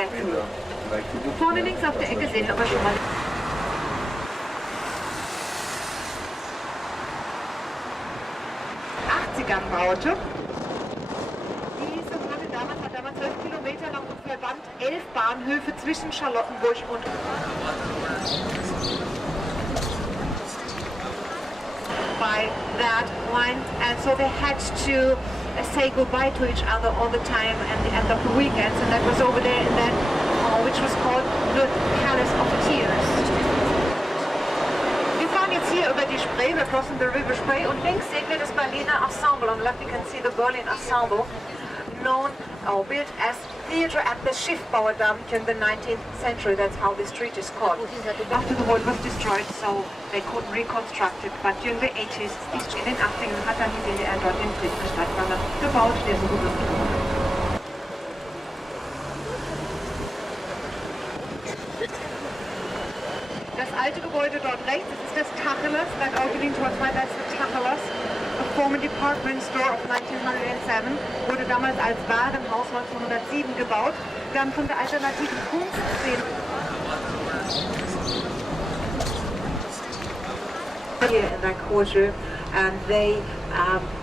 get through. Vorne links auf der Ecke sehen wir aber schon mal. 80er baute. Diese wurde damals, hat damals 12 Kilometer lang und verband 11 Bahnhöfe zwischen Charlottenburg und by that line, and so they had to say goodbye to each other all the time at the end of the weekends, and that was over there in that which was called the Palace of Tears. Wir fahren jetzt hier über die Spree, wir crossing the River Spree, und links sehen wir das Berliner Ensemble. On the left you can see the Berlin Ensemble, known or built as theatre at the Schiffbauerdamm in the 19th century. That's how the street is called. After the wall was destroyed, so they couldn't reconstruct it. But during the 80s, in den 80ern, hat dann die DDR dort den Friedrichstrasse gebaut, der so berühmt wurde. Das alte Gebäude dort rechts, das ist das Cathedrals, that opening towards right, that's the Cathedrals. A former department store of 1907, wurde damals als Warenhaus 1907 gebaut. Dann von der alternativen Kunstszene here in that quarter, and they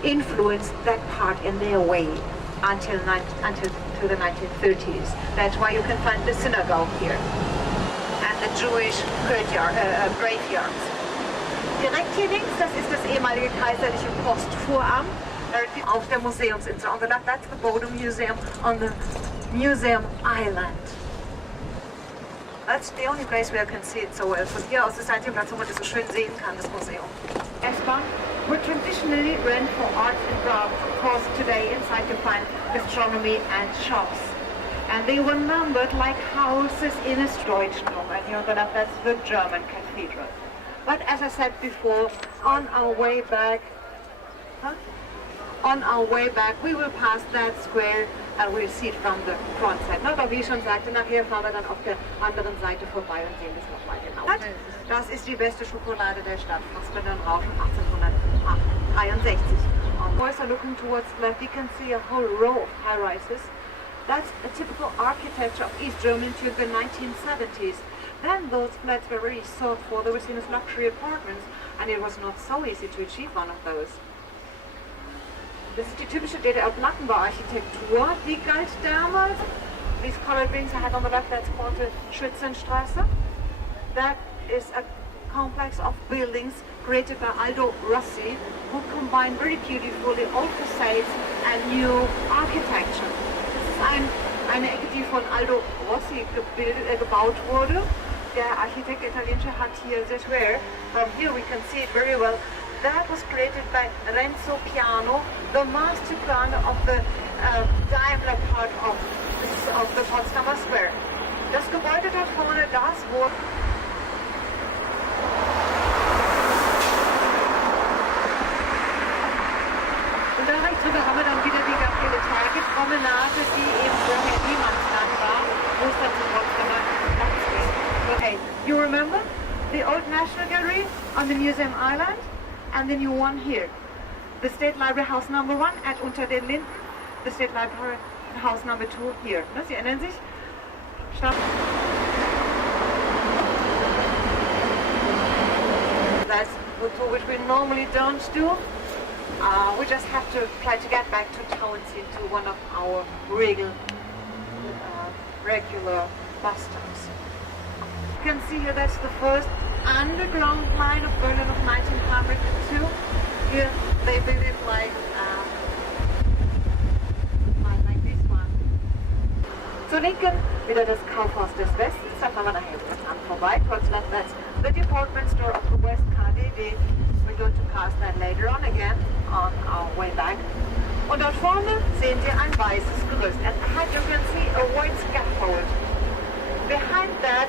influenced that part in their way until to the 1930s. That's why you can find the synagogue here and the Jewish graveyards. Direkt hier links, das ist das ehemalige kaiserliche Postfuhramt auf der Museumsinsel. On the left, that's the Bode Museum on the Museum Island. That's the only place where you can see it so well. Von hier aus ist der einzige Platz, wo man das so schön sehen kann, das Museum. S-Bahn were traditionally rent for arts and crafts. Of course, today inside you find gastronomy and shops. And they were numbered like houses in a Deutschendom. And here on the left, that's the German cathedral. But as I said before, on our way back, we will pass that square and we'll see it from the front side. Aber wie ich schon sagte, nachher fahren wir dann auf der anderen Seite vorbei und sehen das nochmal genau. Das ist die beste Schokolade der Stadt, Fassbinder und Rauschen 1863. On course, looking towards left, you can see a whole row of high-rises. That's a typical architecture of East Germany to the 1970s. Then those flats were very sought for. They were seen as luxury apartments, and it was not so easy to achieve one of those. Das ist die typische DDR-Plattenbauarchitektur, die galt damals. These colored rings I had on the left, that's called the Schützenstrasse. That is a complex of buildings created by Aldo Rossi, who combined very beautifully old facades and new architecture. Das ist eine Ecke, die von Aldo Rossi gebaut wurde. Der Architekt italienische hat hier this where. From here we can see it very well. That was created by Renzo Piano, the master planner of the Daimler part of the Potsdamer Square. Das Gebäude dort vorne, das wurde und da rechts drüber haben wir dann wieder die Gabriele Target-Promenade, die eben vorher Niemandsland war, wo es dann zum Potsdamer Platz geht. Okay, you remember the old National Gallery on the Museum Island? And the new one here. The State Library House number 1 at Unter den Linden. The State Library House number 2 here. Ne, Sie erinnern sich? That's which we normally don't do. We just have to try to get back to town into one of our regular bus stops. You can see here that's the first underground line of Berlin of 1902. Here they built it like this one. Zur Linken wieder das Kaufhaus des Westens, da fahren wir nachher dran vorbei. Towards left, that's the department store of the West KDD. We're going to pass that later on again on our way back. Und dort vorne sehen Sie ein weißes Gerüst. And ahead you can see a white scaffold. Behind that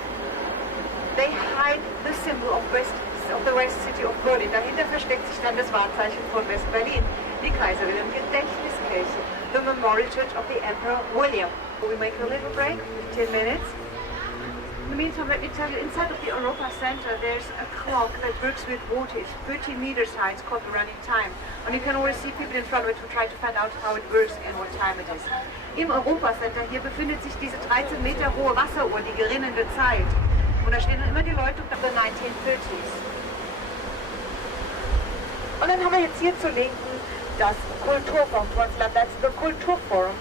they hide the symbol of the West City of Berlin. Dahinter versteckt sich dann das Wahrzeichen von West-Berlin, die Kaiser Wilhelm Gedächtniskirche, the Memorial Church of the Emperor William. We make a little break, 15 minutes. In the meantime, let me tell you, inside of the Europa Center, there's a clock that works with water. It's 30 meters high. It's called the running time. And you can always see people in front of it who try to find out how it works and what time it is. Im Europa Center hier befindet sich diese 13 Meter hohe Wasseruhr, die gerinnende Zeit. Und da stehen dann immer die Leute unter the 1930s. Und dann haben wir jetzt hier zu linken das Kulturforum. That's the Kulturforum.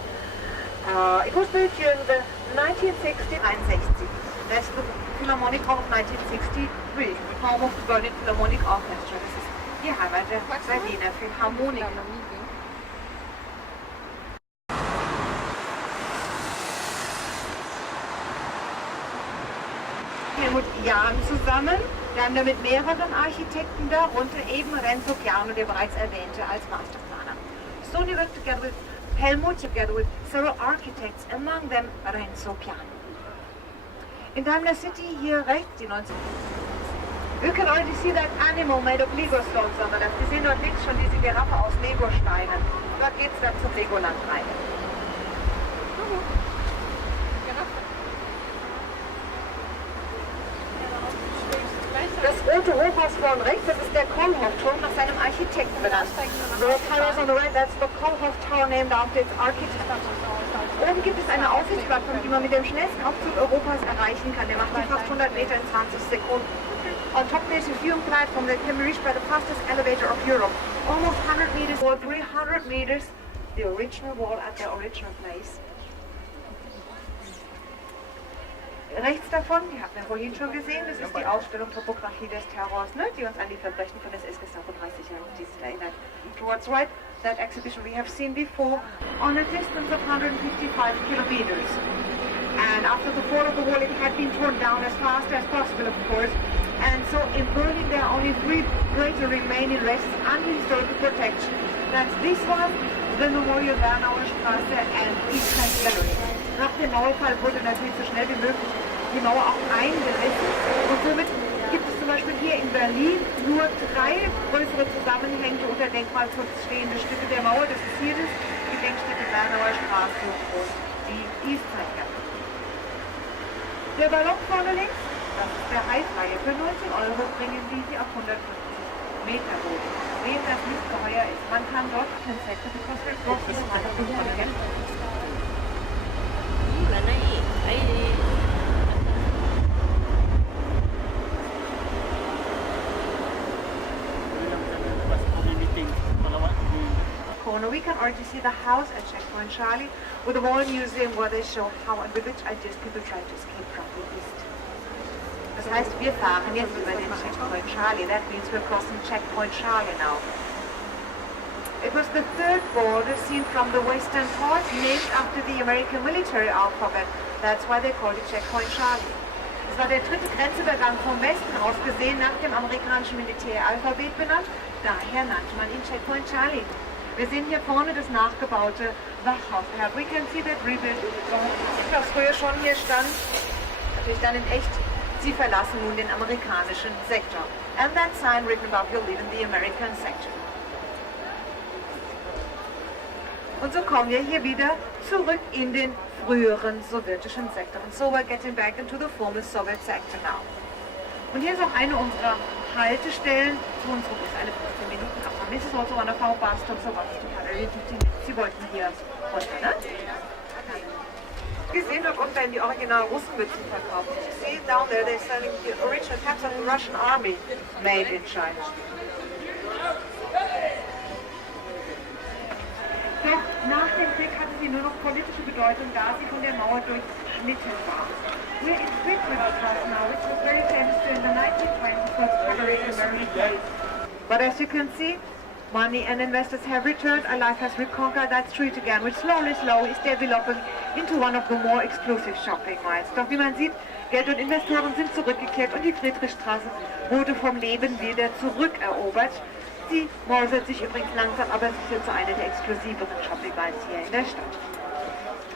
It was built during the 1960s. That's the Philharmonic Hall of 1963. Home of the Berlin Philharmonic Orchestra. Das ist die Heimat der Berliner Philharmoniker. Helmut Jahn zusammen, dann mit mehreren Architekten, darunter eben Renzo Piano, der bereits erwähnte, als Masterplaner. Sony worked together with Helmut, together with several architects, among them Renzo Piano. In Daimler City hier rechts, die 19... You can already see that animal made of Lego stones on the left. Sie sehen dort links schon diese Giraffe aus Lego-Steinen. Dort geht es dann zum Legoland rein. Das rote Hochhaus vorne rechts, das ist der Kohlhoff-Turm, nach seinem Architekten benannt. The towers on the right, that's the Kohlhoff Tower named after its architect. Oben gibt es eine Aussichtsplattform, die man mit dem schnellsten Aufzug Europas erreichen kann. Der macht hier fast 100 Meter in 20 Sekunden. On top there's a viewing platform that can be reached by the fastest elevator of Europe. Almost 100 meters or 300 meters, the original wall at the original place. Rechts davon, die hatten wir vorhin schon gesehen, das ist die Ausstellung Topografie des Terrors, ne, die uns an die Verbrechen von des SS vor 30 Jahren erinnert. Towards right, that exhibition we have seen before, on a distance of 155 kilometers. And after the fall of the wall, it had been torn down as fast as possible, of course. And so in Berlin, there are only 3 greater remaining rests under historical protection. That's this one, the Memorial Bernauer Straße and East Side Gallery. Nach dem Mauerfall wurde natürlich so schnell wie möglich die Mauer auch eingerissen. Und somit gibt es zum Beispiel hier in Berlin nur 3 größere zusammenhängende unter Denkmalschutz stehende Stücke der Mauer. Das ist hier das Gedenkstätte Bernauer Straße und die East Side Gallery. Der Ballon vorne links, das ist der Highflyer. Für 19 € bringen die sie auf 150 Meter hoch. Wem das nicht teuer ist, man kann dort Konzepte bekosten. Corner, we can already see the house at Checkpoint Charlie with a wall museum where they show how and with which ideas people try to escape from the East. Das heißt, wir fahren jetzt über den Checkpoint Charlie. That means we're crossing Checkpoint Charlie now. It was the 3rd border seen from the western part, named after the American military alphabet. That's why they called it Checkpoint Charlie. Es war der 3. Grenzübergang vom Westen aus gesehen, nach dem amerikanischen Militäralphabet benannt. Daher nannte man ihn Checkpoint Charlie. Wir sehen hier vorne das nachgebaute Wachhaus. We can see that rebuild. Das früher schon hier stand, natürlich dann in echt. Sie verlassen nun den amerikanischen Sektor. And that sign written above, you'll live in the American sector. Und so kommen wir hier wieder zurück in den früheren sowjetischen Sektor. And so we're getting back into the former Soviet sector now. Und hier ist auch eine unserer Haltestellen. Zu uns ist eine 15 Minuten ab. This is also one of our bus stops of us. Sie wollten hier runter, ne? Wir sehen dort unten werden die originalen Russenmützen verkauft. You see down there they're selling the original caps of the Russian army made in China. Doch nach dem Krieg hatten sie nur noch politische Bedeutung, da sie von der Mauer durchschnitten waren. We're in Friedrichstrasse now, which was very famous during the 1920s for covering American trade. But as you can see, money and investors have returned and life has reconquered that street again, which slowly is developing into one of the more exclusive shopping malls. Doch wie man sieht, Geld und Investoren sind zurückgekehrt und die Friedrichstraße wurde vom Leben wieder zurückerobert. Sie mausert sich übrigens langsam, aber sicher zu einer der exklusiveren Shopping Malls hier in der Stadt.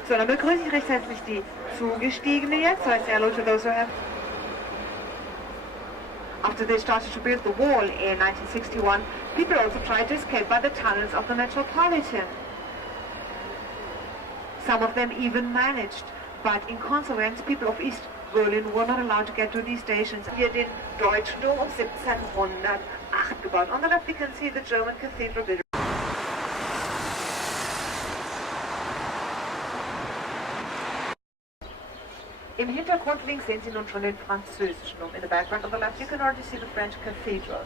So, dann begrüße ich recht herzlich die Zugestiegene jetzt. So I say hello to those who have. After they started to build the wall in 1961, people also tried to escape by the tunnels of the Metropolitan. Some of them even managed, but in consequence, people of East Berlin were not allowed to get to these stations. Hier den Deutschen Dom um 1708 gebaut. On the left you can see the German cathedral building. Im Hintergrund links sehen Sie nun schon den französischen Dom. In the background on the left you can already see the French cathedral.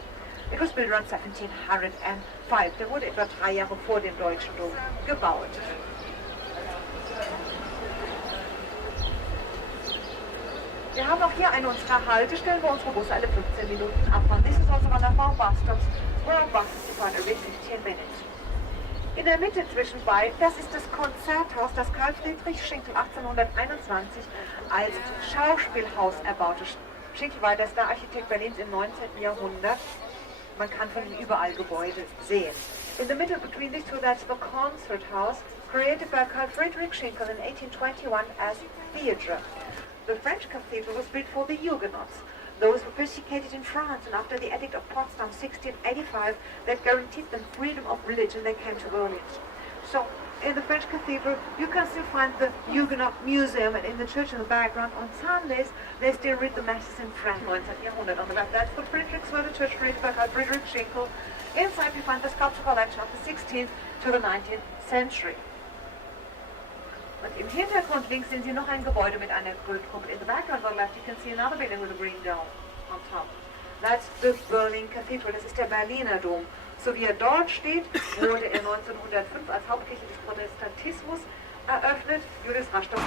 It was built around 1705. Der wurde etwa 3 Jahre vor dem deutschen Dom gebaut. Wir haben auch hier eine unserer Haltestellen, wo unsere Busse alle 15 Minuten abfahren. This is also one of our bus stops, where our buses depart every 15 minutes. In der Mitte zwischen beiden, das ist das Konzerthaus, das Karl Friedrich Schinkel 1821 als Schauspielhaus erbaute. Schinkel war der Star-Architekt Berlins im 19. Jahrhundert. Man kann von ihm überall Gebäude sehen. In the middle between these two, that's the concert house, created by Karl Friedrich Schinkel in 1821 as theatre. The French cathedral was built for the Huguenots. Those were persecuted in France, and after the Edict of Potsdamer 1685 that guaranteed them freedom of religion, they came to Berlin. So, in the French cathedral, you can still find the Huguenot Museum, and in the church in the background, on Sundays, they still read the masses in French. 19. Jahrhundert on the left, that's the Friedrichstrasse church created by Karl Friedrich Schinkel. Inside, we find the sculpture collection of the 16th to the 19th century. Und im Hintergrund links sehen Sie noch ein Gebäude mit einer Goldkuppel. In the background on the left you can see another building with a green dome on top. That's the Berlin Cathedral. Das ist der Berliner Dom. So wie er dort steht, wurde er 1905 als Hauptkirche des Protestantismus eröffnet. Julius Rastow.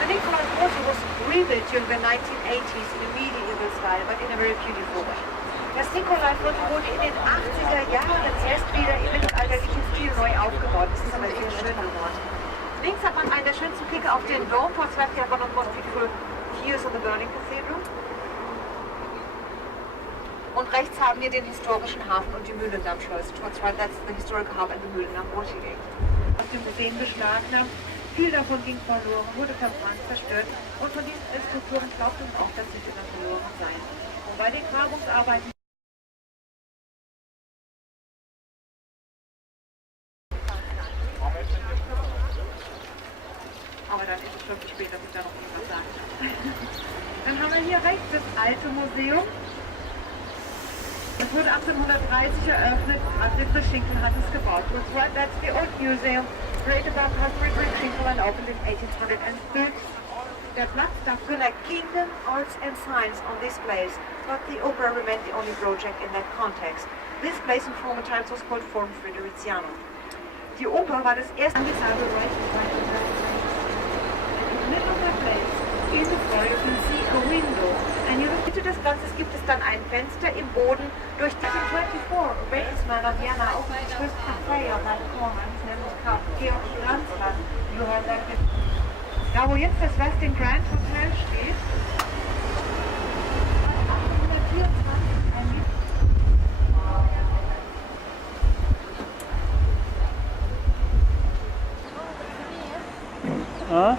The Nikolai was rebuilt during the 1980s in a medieval style, but in a very beautiful way. Das Nikolai-Viertel wurde in den 80er Jahren erst wieder im mittelalterlichen Stil neu aufgebaut. Das ist aber sehr schön geworden. Links hat man einen der schönsten Blicke auf den Dom. Towards left you have one of the most beautiful views of the Berlin Cathedral. Und rechts haben wir den historischen Hafen und die Mühlendammschleuse. Towards right, that's the historical harbor and the Mühlendamm Orchidee. Aus dem Museum beschlagnahmt. Viel davon ging verloren, wurde verbrannt, zerstört. Und von diesen Strukturen glaubte man auch, dass sie immer verloren seien. Und bei den Grabungsarbeiten aber dann ist es schon zu spät, dass ich da noch irgendwas sage. Dann haben wir hier rechts das alte Museum. Das wurde 1830 eröffnet. Karl Friedrich Schinkel hat es gebaut. That's the old museum, created by Karl Friedrich Schinkel and opened in 1830. Der Platz darf connect kingdom, arts and science on this place, but the opera remained the only project in that context. This place in former times was called Forum Fridericianum. Die Oper war das erste middle of the place, in the floor you can see a window. And in the des Ganzes gibt es dann ein Fenster im Boden. Durch die 24 Baseman of Vienna opened the first cafe on that corner. His name was Karl Georg Lanzland. You heard that before. Da wo jetzt das Westin Grand Hotel steht, Huh?